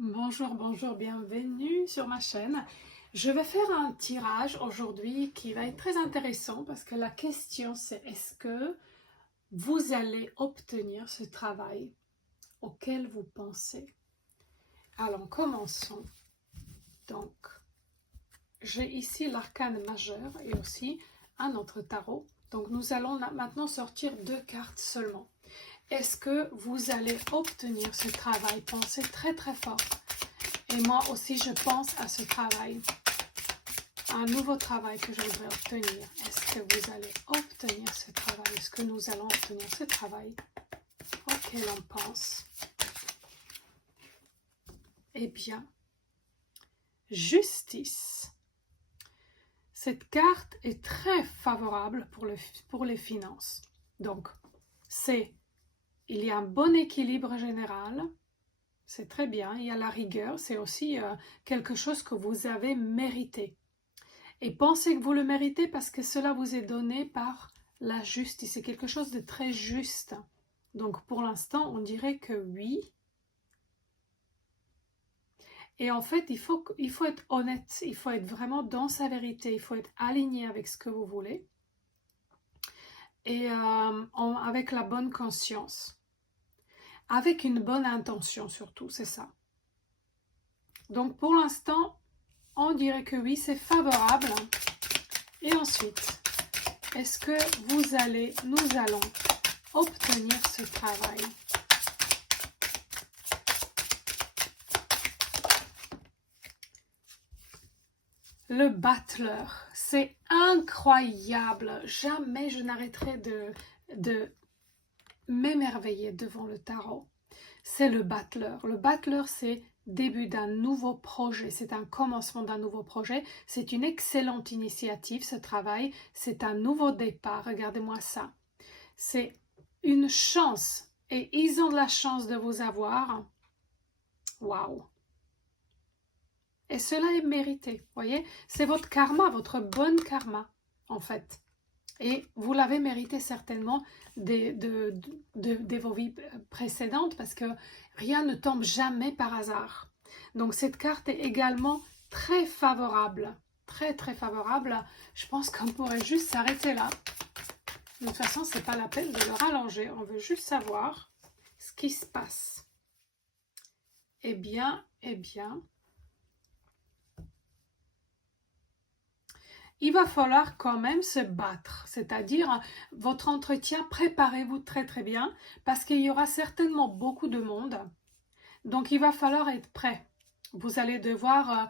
Bonjour, bonjour, bienvenue sur ma chaîne. Je vais faire un tirage aujourd'hui qui va être très intéressant parce que la question c'est est-ce que vous allez obtenir ce travail auquel vous pensez? Alors commençons. Donc, j'ai ici l'arcane majeur et aussi un autre tarot. Donc nous allons maintenant sortir 2 cartes seulement. Est-ce que vous allez obtenir ce travail? Pensez très très fort. Et moi aussi, je pense à ce travail, un nouveau travail que je voudrais obtenir. Est-ce que vous allez obtenir ce travail? Est-ce que nous allons obtenir ce travail auquel on pense? Eh bien, justice. Cette carte est très favorable pour les finances. Donc, il y a un bon équilibre général. C'est très bien. Il y a la rigueur. C'est aussi quelque chose que vous avez mérité. Et pensez que vous le méritez parce que cela vous est donné par la justice. C'est quelque chose de très juste. Donc pour l'instant, on dirait que oui. Et en fait, il faut être honnête. Il faut être vraiment dans sa vérité. Il faut être aligné avec ce que vous voulez. Et avec la bonne conscience. Avec une bonne intention surtout, c'est ça. Donc pour l'instant, on dirait que oui, c'est favorable. Et ensuite, est-ce que nous allons obtenir ce travail? Le battleur, c'est incroyable. Jamais je n'arrêterai de m'émerveiller devant le tarot. C'est le battleur. Le battleur, c'est début d'un nouveau projet. C'est un commencement d'un nouveau projet. C'est une excellente initiative, ce travail. C'est un nouveau départ. Regardez-moi ça. C'est une chance. Et ils ont de la chance de vous avoir. Waouh! Et cela est mérité, voyez? C'est votre karma, votre bonne karma, en fait. Et vous l'avez mérité certainement de vos vies précédentes parce que rien ne tombe jamais par hasard. Donc cette carte est également très favorable. Très très favorable. Je pense qu'on pourrait juste s'arrêter là. De toute façon, ce n'est pas la peine de le rallonger. On veut juste savoir ce qui se passe. Eh bien, il va falloir quand même se battre, c'est-à-dire votre entretien, préparez-vous très très bien parce qu'il y aura certainement beaucoup de monde, donc il va falloir être prêt. Vous allez devoir,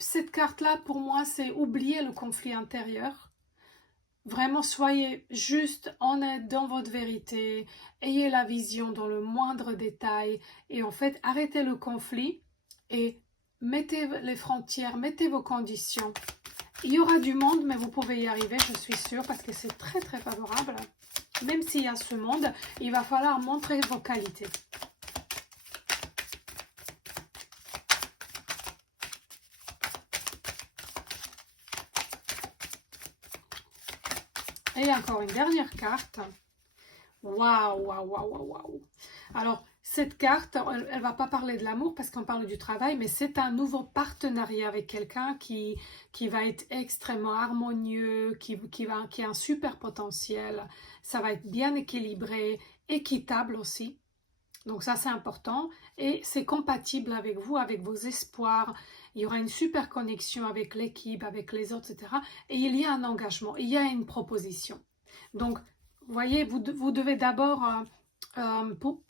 cette carte-là pour moi c'est oublier le conflit intérieur, vraiment soyez juste honnête dans votre vérité, ayez la vision dans le moindre détail et en fait arrêtez le conflit et mettez les frontières, mettez vos conditions. Il y aura du monde, mais vous pouvez y arriver, je suis sûre, parce que c'est très très favorable. Même s'il y a ce monde, il va falloir montrer vos qualités. Et encore une dernière carte. Waouh, waouh, waouh, waouh, waouh. Alors, cette carte, elle ne va pas parler de l'amour parce qu'on parle du travail, mais c'est un nouveau partenariat avec quelqu'un qui va être extrêmement harmonieux, qui a un super potentiel. Ça va être bien équilibré, équitable aussi. Donc ça, c'est important. Et c'est compatible avec vous, avec vos espoirs. Il y aura une super connexion avec l'équipe, avec les autres, etc. Et il y a un engagement, il y a une proposition. Donc, vous voyez, vous devez d'abord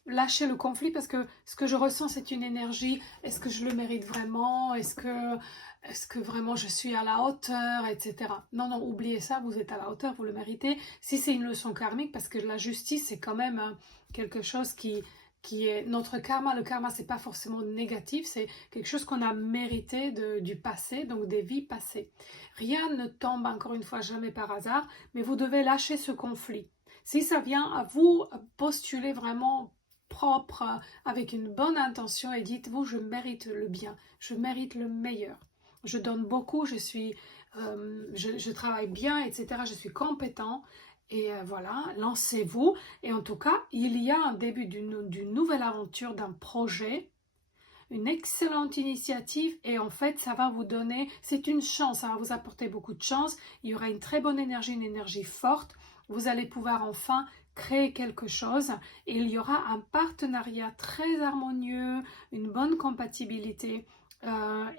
lâcher le conflit parce que ce que je ressens, c'est une énergie. Est-ce que je le mérite vraiment? Est-ce que vraiment je suis à la hauteur, etc. Non, non, oubliez ça, vous êtes à la hauteur, vous le méritez. Si c'est une leçon karmique, parce que la justice, c'est quand même quelque chose qui est notre karma. Le karma, c'est pas forcément négatif, c'est quelque chose qu'on a mérité du passé, donc des vies passées. Rien ne tombe, encore une fois, jamais par hasard, mais vous devez lâcher ce conflit. Si ça vient à vous, postulez vraiment propre, avec une bonne intention et dites-vous, je mérite le bien, je mérite le meilleur. Je donne beaucoup, je travaille bien, etc. Je suis compétent. Et voilà, lancez-vous. Et en tout cas, il y a un début d'une nouvelle aventure, d'un projet une excellente initiative et en fait ça va vous donner, c'est une chance, ça va vous apporter beaucoup de chance, il y aura une très bonne énergie, une énergie forte, vous allez pouvoir enfin créer quelque chose et il y aura un partenariat très harmonieux, une bonne compatibilité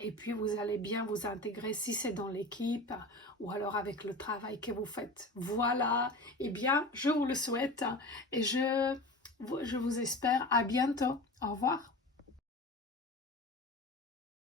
et puis vous allez bien vous intégrer si c'est dans l'équipe ou alors avec le travail que vous faites. Voilà, eh bien je vous le souhaite et je vous espère à bientôt. Au revoir.